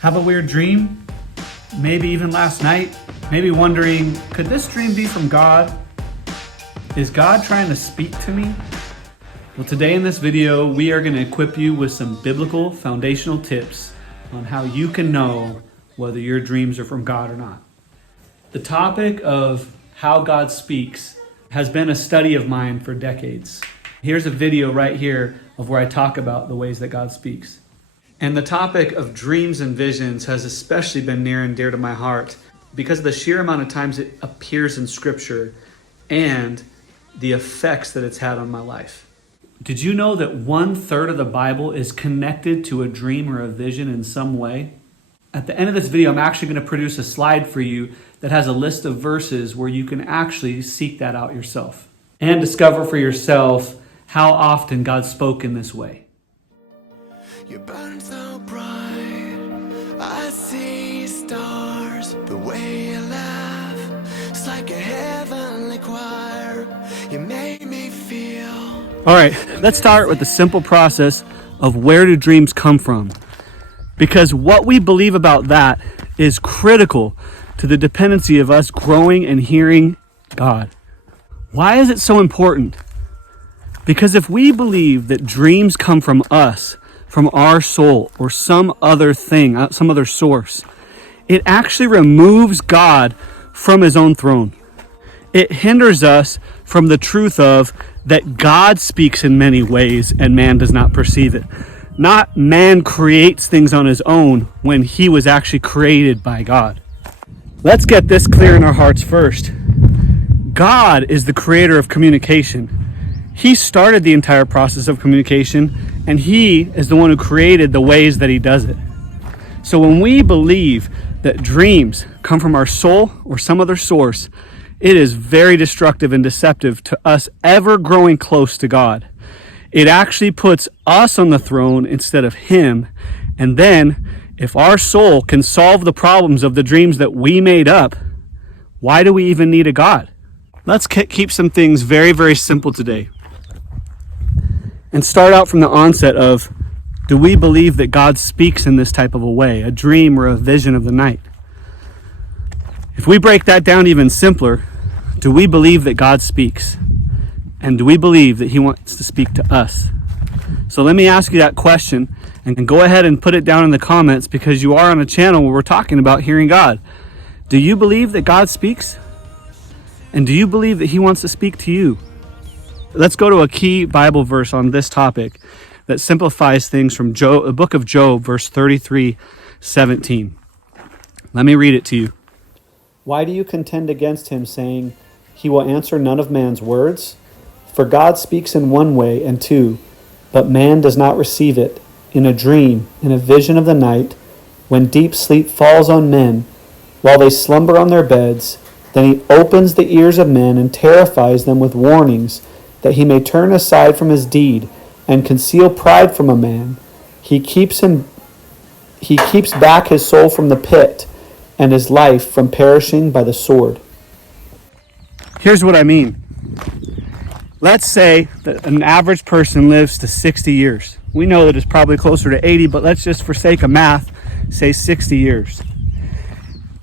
Have a weird dream? Maybe even last night? Maybe wondering, could this dream be from God? Is God trying to speak to me? Well, today in this video, we are going to equip you with some biblical foundational tips on how you can know whether your dreams are from God or not. The topic of how God speaks has been a study of mine for decades. Here's a video right here of where I talk about the ways that God speaks. And the topic of dreams and visions has especially been near and dear to my heart because of the sheer amount of times it appears in Scripture and the effects that it's had on my life. Did you know that 1/3 of the Bible is connected to a dream or a vision in some way? At the end of this video, I'm actually going to produce a slide for you that has a list of verses where you can actually seek that out yourself and discover for yourself how often God spoke in this way. You burn so bright, I see stars. The way you laugh, it's like a heavenly choir. You make me feel. All right, let's start with the simple process of where do dreams come from? Because what we believe about that is critical to the dependency of us growing and hearing God. Why is it so important? Because if we believe that dreams come from us, from our soul, or some other thing, some other source, it actually removes God from his own throne. It hinders us from the truth of that God speaks in many ways and man does not perceive it. Not man creates things on his own when he was actually created by God. Let's get this clear in our hearts first. God is the creator of communication. He started the entire process of communication, and he is the one who created the ways that he does it. So when we believe that dreams come from our soul or some other source, it is very destructive and deceptive to us ever growing close to God. It actually puts us on the throne instead of him. And then, if our soul can solve the problems of the dreams that we made up, why do we even need a God? Let's keep some things very, very simple today. And start out from the onset of, do we believe that God speaks in this type of a way, a dream or a vision of the night? If we break that down even simpler, do we believe that God speaks? And do we believe that he wants to speak to us? So let me ask you that question, and go ahead and put it down in the comments because you are on a channel where we're talking about hearing God. Do you believe that God speaks? And do you believe that he wants to speak to you? Let's go to a key Bible verse on this topic that simplifies things from the book of Job, verse 33:17. Let me read it to you. Why do you contend against him, saying, he will answer none of man's words? For God speaks in one way and two, but man does not receive it. In a dream, in a vision of the night, when deep sleep falls on men, while they slumber on their beds, then he opens the ears of men and terrifies them with warnings, that he may turn aside from his deed and conceal pride from a man. He keeps back his soul from the pit and his life from perishing by the sword. Here's what I mean. Let's say that an average person lives to 60 years. We know that it's probably closer to 80, but let's just, for sake of math, say 60 years.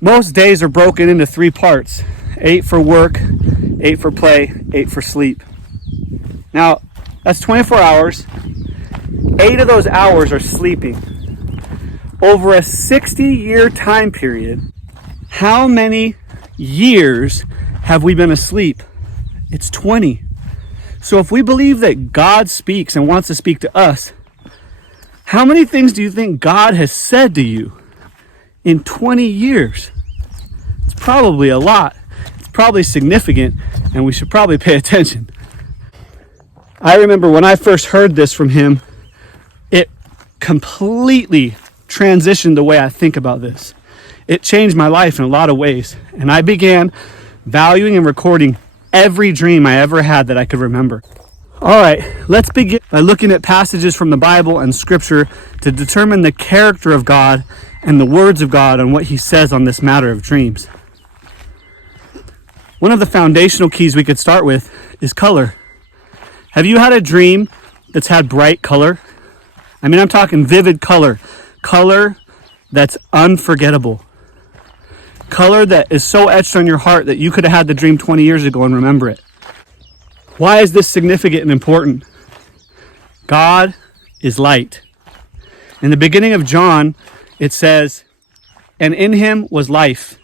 Most days are broken into 3 parts. 8 for work, 8 for play, 8 for sleep. Now, that's 24 hours. 8 of those hours are sleeping. Over a 60-year time period, how many years have we been asleep? It's 20. So if we believe that God speaks and wants to speak to us, how many things do you think God has said to you in 20 years? It's probably a lot. It's probably significant, and we should probably pay attention. I remember when I first heard this from him, it completely transitioned the way I think about this. It changed my life in a lot of ways, and I began valuing and recording every dream I ever had that I could remember. All right, let's begin by looking at passages from the Bible and Scripture to determine the character of God and the words of God and what he says on this matter of dreams. One of the foundational keys we could start with is color. Have you had a dream that's had bright color? I mean, I'm talking vivid color. Color that's unforgettable. Color that is so etched on your heart that you could have had the dream 20 years ago and remember it. Why is this significant and important? God is light. In the beginning of John, it says, "And in him was life,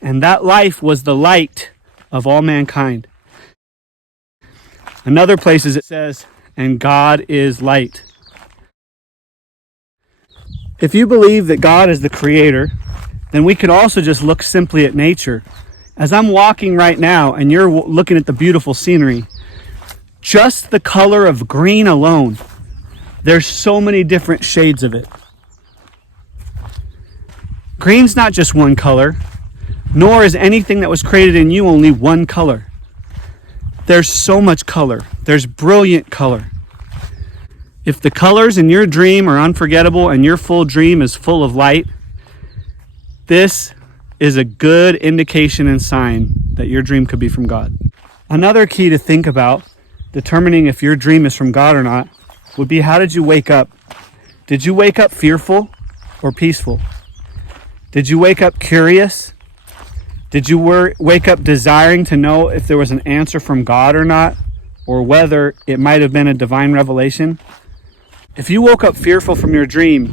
and that life was the light of all mankind." Another places it says, "And God is light." If you believe that God is the creator, then we can also just look simply at nature. As I'm walking right now and you're looking at the beautiful scenery, just the color of green alone, there's so many different shades of it. Green's not just one color, nor is anything that was created in you only one color. There's so much color. There's brilliant color. If the colors in your dream are unforgettable and your full dream is full of light, this is a good indication and sign that your dream could be from God. Another key to think about determining if your dream is from God or not would be, how did you wake up? Did you wake up fearful or peaceful? Did you wake up curious? Did you wake up desiring to know if there was an answer from God or not, or whether it might have been a divine revelation? If you woke up fearful from your dream,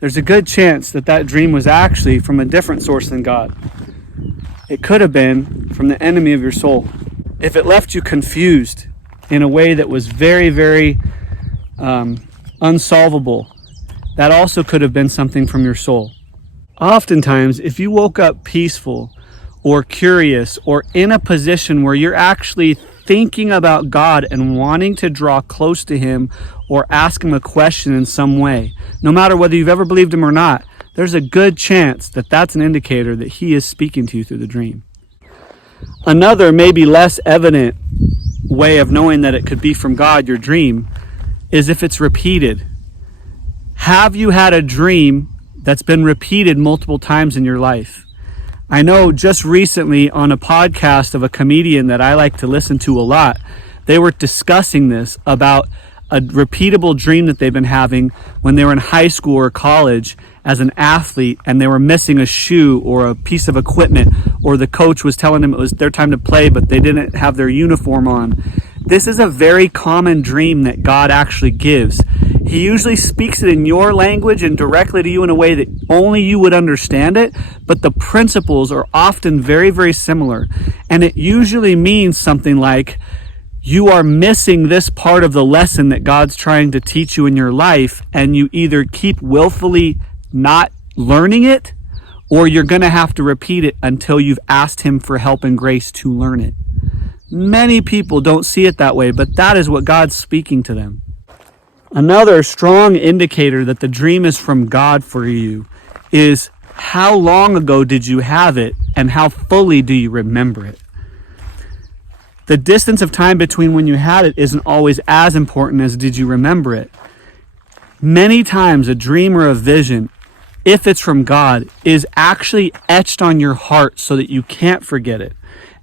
there's a good chance that that dream was actually from a different source than God. It could have been from the enemy of your soul. If it left you confused in a way that was very, very unsolvable, that also could have been something from your soul. Oftentimes, if you woke up peaceful or curious or in a position where you're actually thinking about God and wanting to draw close to him or ask him a question in some way, no matter whether you've ever believed him or not, there's a good chance that that's an indicator that he is speaking to you through the dream. Another, maybe less evident way of knowing that it could be from God, your dream, is if it's repeated. Have you had a dream that's been repeated multiple times in your life? I know just recently on a podcast of a comedian that I like to listen to a lot, they were discussing this about a repeatable dream that they've been having when they were in high school or college as an athlete, and they were missing a shoe or a piece of equipment, or the coach was telling them it was their time to play, but they didn't have their uniform on. This is a very common dream that God actually gives. He usually speaks it in your language and directly to you in a way that only you would understand it, but the principles are often very, very similar. And it usually means something like, you are missing this part of the lesson that God's trying to teach you in your life, and you either keep willfully not learning it, or you're going to have to repeat it until you've asked him for help and grace to learn it. Many people don't see it that way, but that is what God's speaking to them. Another strong indicator that the dream is from God for you is, how long ago did you have it, and how fully do you remember it? The distance of time between when you had it isn't always as important as did you remember it. Many times a dream or a vision, if it's from God, is actually etched on your heart so that you can't forget it.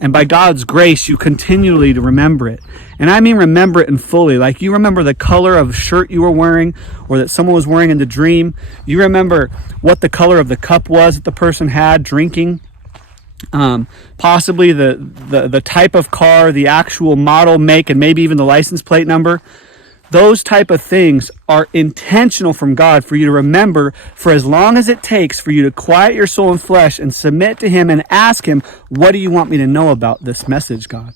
And by God's grace, you continually to remember it. And I mean remember it in fully. Like, you remember the color of shirt you were wearing or that someone was wearing in the dream. You remember what the color of the cup was that the person had drinking. Possibly the type of car, the actual model, make, and maybe even the license plate number. Those type of things are intentional from God for you to remember for as long as it takes for you to quiet your soul and flesh and submit to him and ask him, what do you want me to know about this message, God?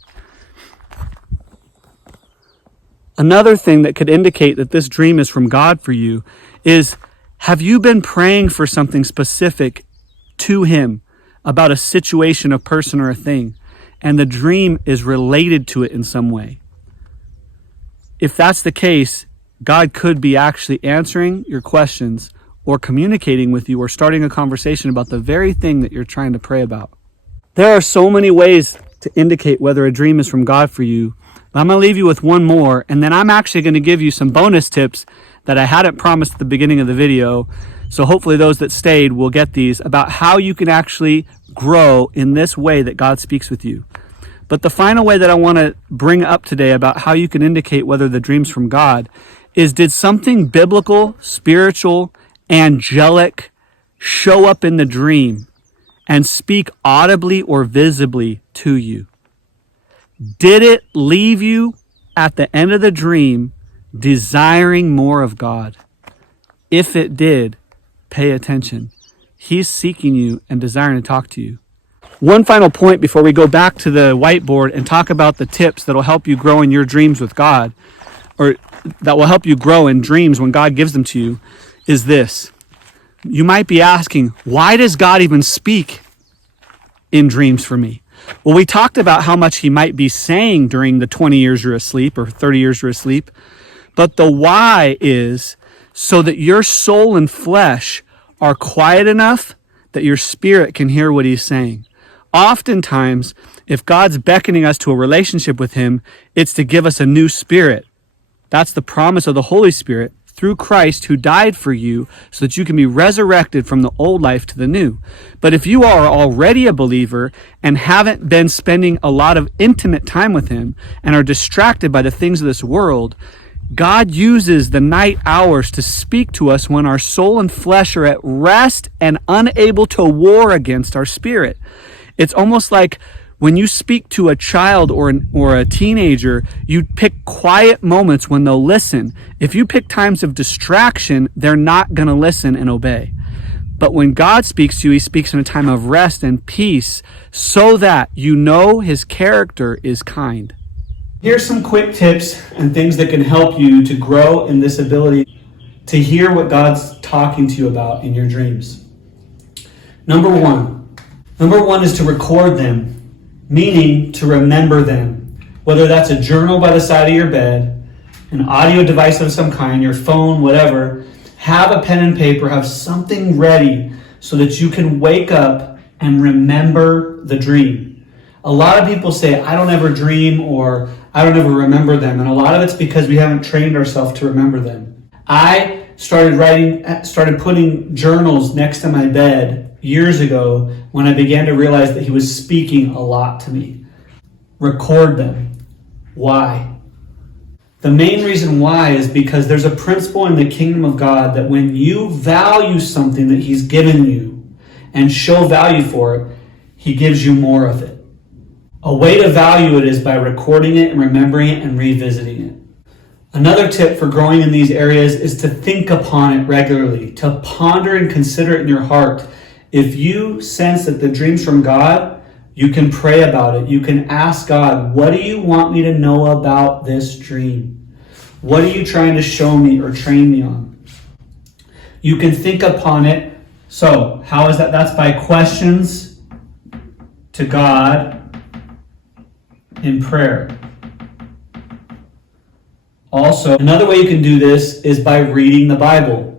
Another thing that could indicate that this dream is from God for you is, have you been praying for something specific to him about a situation, a person, or a thing, and the dream is related to it in some way? If that's the case, God could be actually answering your questions or communicating with you or starting a conversation about the very thing that you're trying to pray about. There are so many ways to indicate whether a dream is from God for you, but I'm going to leave you with one more, and then I'm actually going to give you some bonus tips that I hadn't promised at the beginning of the video. So hopefully those that stayed will get these, about how you can actually grow in this way that God speaks with you. But the final way that I want to bring up today about how you can indicate whether the dream's from God is, did something biblical, spiritual, angelic show up in the dream and speak audibly or visibly to you? Did it leave you at the end of the dream desiring more of God? If it did, pay attention. He's seeking you and desiring to talk to you. One final point before we go back to the whiteboard and talk about the tips that will help you grow in your dreams with God, or that will help you grow in dreams when God gives them to you, is this. You might be asking, why does God even speak in dreams for me? Well, we talked about how much he might be saying during the 20 years you're asleep or 30 years you're asleep. But the why is so that your soul and flesh are quiet enough that your spirit can hear what he's saying. Oftentimes, if God's beckoning us to a relationship with him, it's to give us a new spirit. That's the promise of the Holy Spirit through Christ who died for you so that you can be resurrected from the old life to the new. But if you are already a believer and haven't been spending a lot of intimate time with him and are distracted by the things of this world, God uses the night hours to speak to us when our soul and flesh are at rest and unable to war against our spirit. It's almost like when you speak to a child or a teenager, you pick quiet moments when they'll listen. If you pick times of distraction, they're not going to listen and obey. But when God speaks to you, he speaks in a time of rest and peace so that you know his character is kind. Here's some quick tips and things that can help you to grow in this ability to hear what God's talking to you about in your dreams. Number one is to record them. Meaning to remember them. Whether that's a journal by the side of your bed, an audio device of some kind, your phone, whatever, have a pen and paper, have something ready so that you can wake up and remember the dream. A lot of people say, I don't ever dream or I don't ever remember them. And a lot of it's because we haven't trained ourselves to remember them. I started putting journals next to my bed years ago when I began to realize that he was speaking a lot to me. Record them. Why? The main reason why is because there's a principle in the kingdom of God that when you value something that he's given you and show value for it, he gives you more of it. A way to value it is by recording it and remembering it and revisiting it. Another tip for growing in these areas is to think upon it regularly, to ponder and consider it in your heart. If you sense that the dream's from God, you can pray about it. You can ask God, what do you want me to know about this dream? What are you trying to show me or train me on? You can think upon it. So, how is that? That's by questions to God in prayer. Also, another way you can do this is by reading the Bible.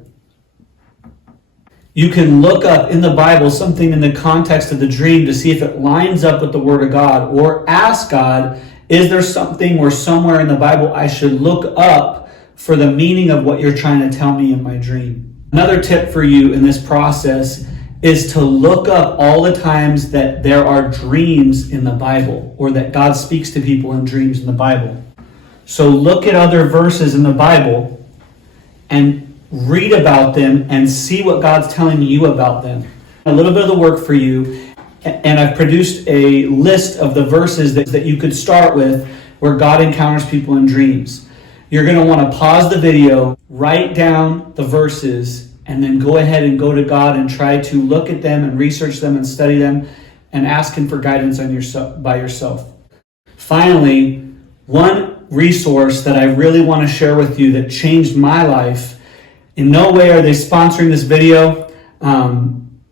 You can look up in the Bible something in the context of the dream to see if it lines up with the Word of God, or ask God, is there something or somewhere in the Bible I should look up for the meaning of what you're trying to tell me in my dream? Another tip for you in this process is to look up all the times that there are dreams in the Bible, or that God speaks to people in dreams in the Bible. So look at other verses in the Bible and read about them and see what God's telling you about them. A little bit of the work for you, and I've produced a list of the verses that you could start with where God encounters people in dreams. You're going to want to pause the video, write down the verses, and then go ahead and go to God and try to look at them and research them and study them and ask him for guidance by yourself. Finally, one resource that I really want to share with you that changed my life. In no way are they sponsoring this video.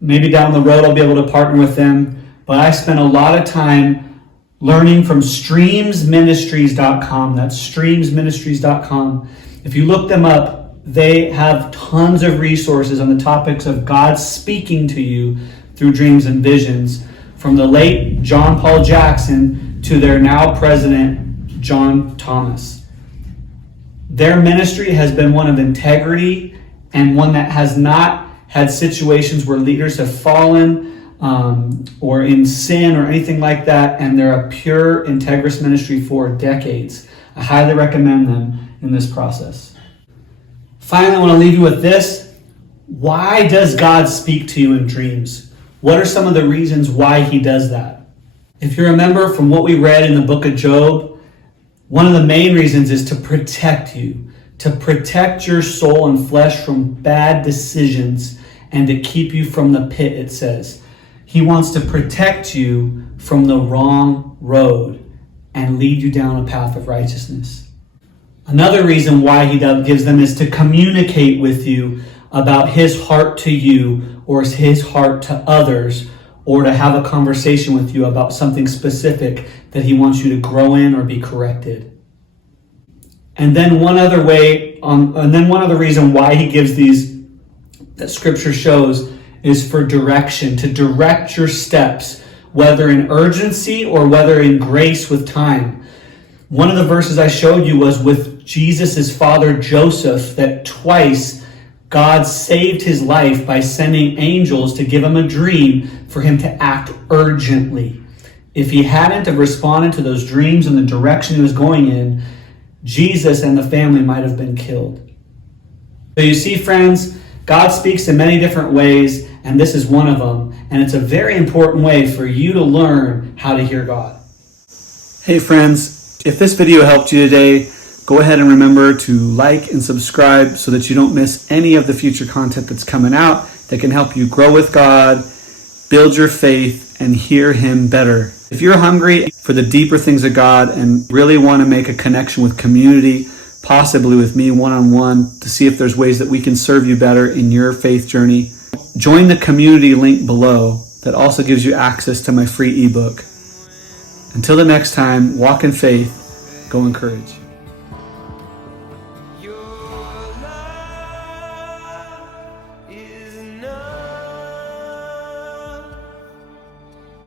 Maybe down the road I'll be able to partner with them. But I spent a lot of time learning from streamsministries.com. That's streamsministries.com. If you look them up, they have tons of resources on the topics of God speaking to you through dreams and visions. From the late John Paul Jackson to their now president, John Thomas. Their ministry has been one of integrity and one that has not had situations where leaders have fallen or in sin or anything like that, and they're a pure, integrous ministry for decades. I highly recommend them in this process. Finally, I want to leave you with this. Why does God speak to you in dreams? What are some of the reasons why he does that? If you remember from what we read in the book of Job, one of the main reasons is to protect you, to protect your soul and flesh from bad decisions and to keep you from the pit, it says. He wants to protect you from the wrong road and lead you down a path of righteousness. Another reason why he gives them is to communicate with you about his heart to you or his heart to others, or to have a conversation with you about something specific that he wants you to grow in or be corrected. And then one other reason why he gives these, that scripture shows, is for direction, to direct your steps, whether in urgency or whether in grace with time. One of the verses I showed you was with Jesus' father Joseph, that twice God saved his life by sending angels to give him a dream for him to act urgently. If he hadn't have responded to those dreams and the direction he was going in, Jesus and the family might have been killed. So you see, friends, God speaks in many different ways, and this is one of them. And it's a very important way for you to learn how to hear God. Hey friends, if this video helped you today, go ahead and remember to like and subscribe so that you don't miss any of the future content that's coming out that can help you grow with God, build your faith, and hear him better. If you're hungry for the deeper things of God and really want to make a connection with community, possibly with me one-on-one, to see if there's ways that we can serve you better in your faith journey, join the community link below that also gives you access to my free ebook. Until the next time, walk in faith, go in courage.